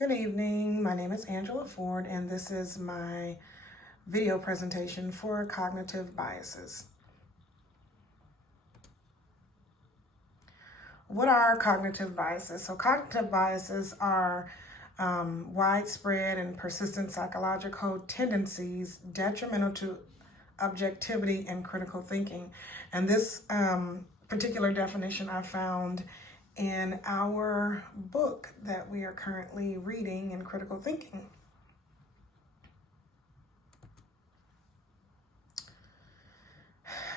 Good evening. My name is Angela Ford, and this is my video presentation for cognitive biases. What are cognitive biases? So cognitive biases are widespread and persistent psychological tendencies detrimental to objectivity and critical thinking. And this particular definition I found in our book that we are currently reading in critical thinking.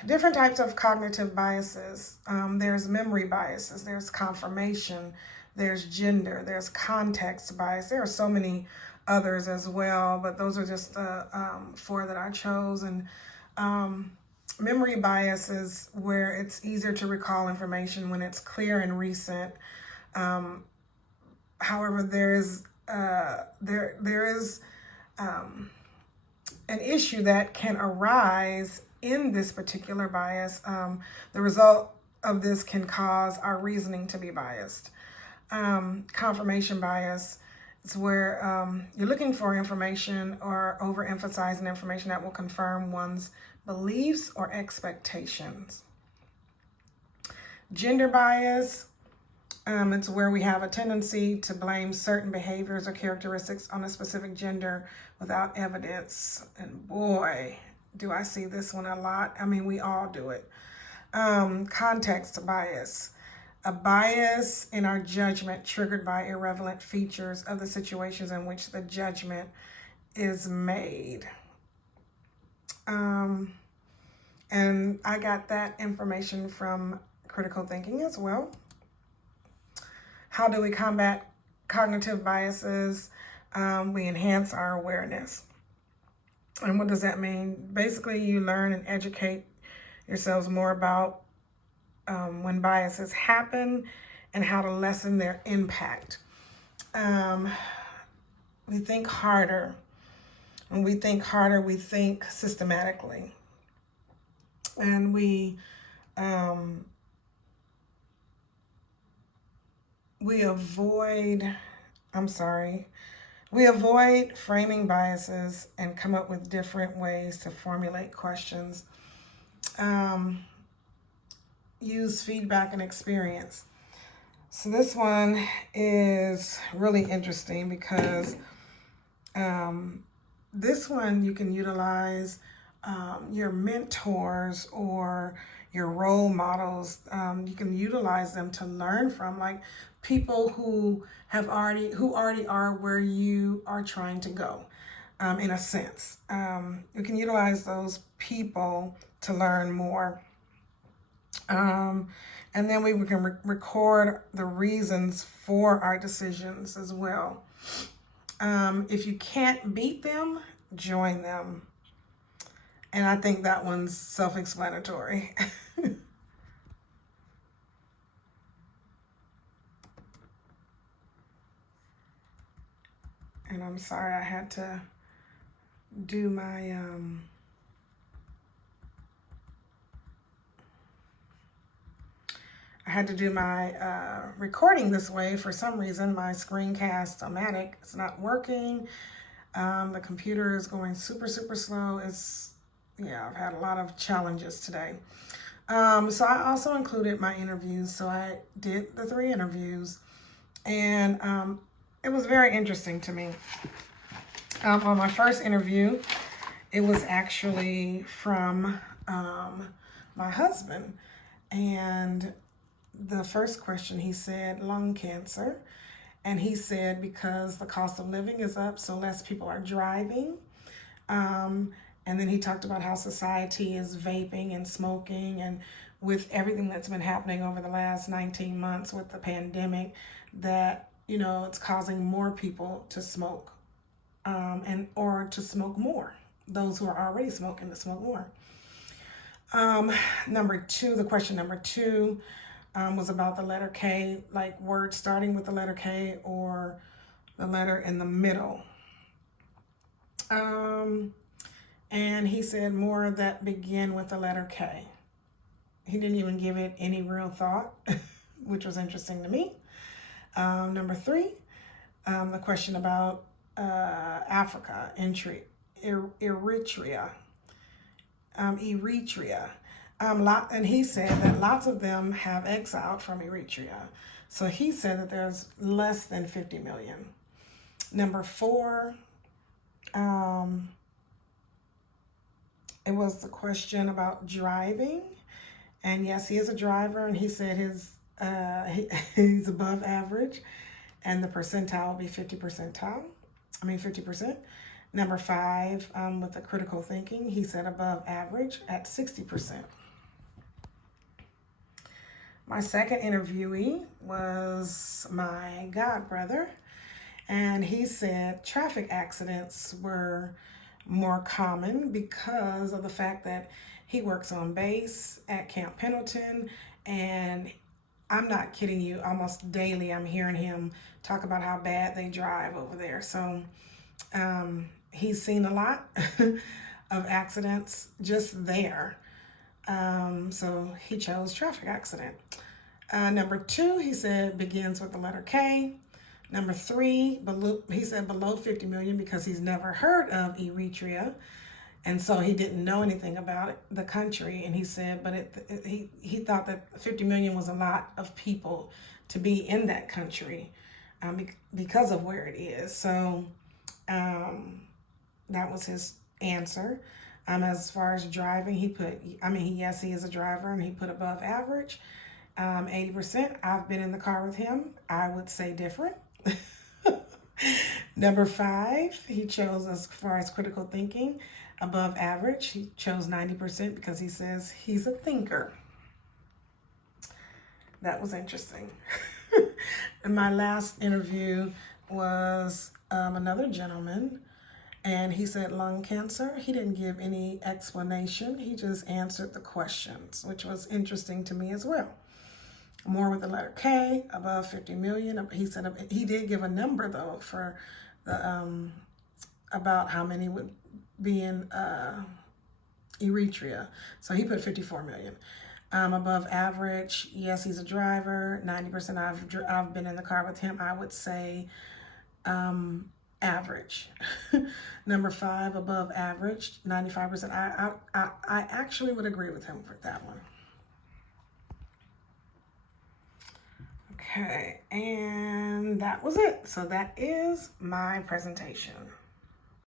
Different types of cognitive biases. There's memory biases, there's confirmation, there's gender, there's context bias. There are so many others as well, but those are just the four that I chose. And memory bias is where it's easier to recall information when it's clear and recent. However, there is an issue that can arise in this particular bias. The result of this can cause our reasoning to be biased. Confirmation bias is where you're looking for information or overemphasizing information that will confirm one's beliefs or expectations. Gender bias, it's where we have a tendency to blame certain behaviors or characteristics on a specific gender without evidence. And boy, do I see this one a lot. I mean, we all do it. Context bias, a bias in our judgment triggered by irrelevant features of the situations in which the judgment is made. And I got that information from critical thinking as well. How do we combat cognitive biases? We enhance our awareness. And what does that mean? Basically, you learn and educate yourselves more about when biases happen and how to lessen their impact. We think harder. When we think harder, we think systematically. And we avoid framing biases and come up with different ways to formulate questions. Use feedback and experience. So this one is really interesting because this one you can utilize your mentors or your role models. You can utilize them to learn from, like people who already are where you are trying to go, in a sense. You can utilize those people to learn more. And then we can record the reasons for our decisions as well. If you can't beat them, join them. And I think that one's self-explanatory. And I'm sorry, I had to do my recording this way. For some reason, my Screencast-O-Matic is not working. The computer is going super slow. I've had a lot of challenges today. So I also included my interviews. So I did the 3 interviews, and it was very interesting to me. On my first interview, it was actually from my husband. And the first question, he said lung cancer. And he said because the cost of living is up, so less people are driving. And then he talked about how society is vaping and smoking, and with everything that's been happening over the last 19 months with the pandemic, that, it's causing more people to smoke, or to smoke more. Those who are already smoking to smoke more. The question number 2 was about the letter K, like words starting with the letter K or the letter in the middle. And he said more that begin with the letter K. He didn't even give it any real thought, which was interesting to me. Number 3, The question about Africa, Eritrea, Eritrea. And he said that lots of them have exiled from Eritrea. So he said that there's less than 50 million. Number 4, it was the question about driving. And yes, he is a driver, and he said he's above average, and the percentile will be 50%. Number 5, with the critical thinking, he said above average at 60%. My second interviewee was my god brother, and he said traffic accidents were more common because of the fact that he works on base at Camp Pendleton, and I'm not kidding you, almost daily I'm hearing him talk about how bad they drive over there. So he's seen a lot of accidents just there. So he chose traffic accident. Number 2, he said begins with the letter K. Number 3, he said below 50 million because he's never heard of Eritrea. And so he didn't know anything about it, the country. And he said, but he thought that 50 million was a lot of people to be in that country because of where it is. So that was his answer. As far as driving, yes, he is a driver, and he put above average. 80%. I've been in the car with him. I would say different. Number 5, he chose, as far as critical thinking, above average. He chose 90% because he says he's a thinker. That was interesting. And my last interview was another gentleman, and he said lung cancer. He didn't give any explanation. He just answered the questions, which was interesting to me as well. More with the letter K, above 50 million. He said he did give a number though for the about how many would be in Eritrea. So he put 54 million. Above average, yes, he's a driver. 90%. I've been in the car with him. I would say average. Number 5, above average, 95%. I actually would agree with him for that one. Okay, and that was it. So that is my presentation.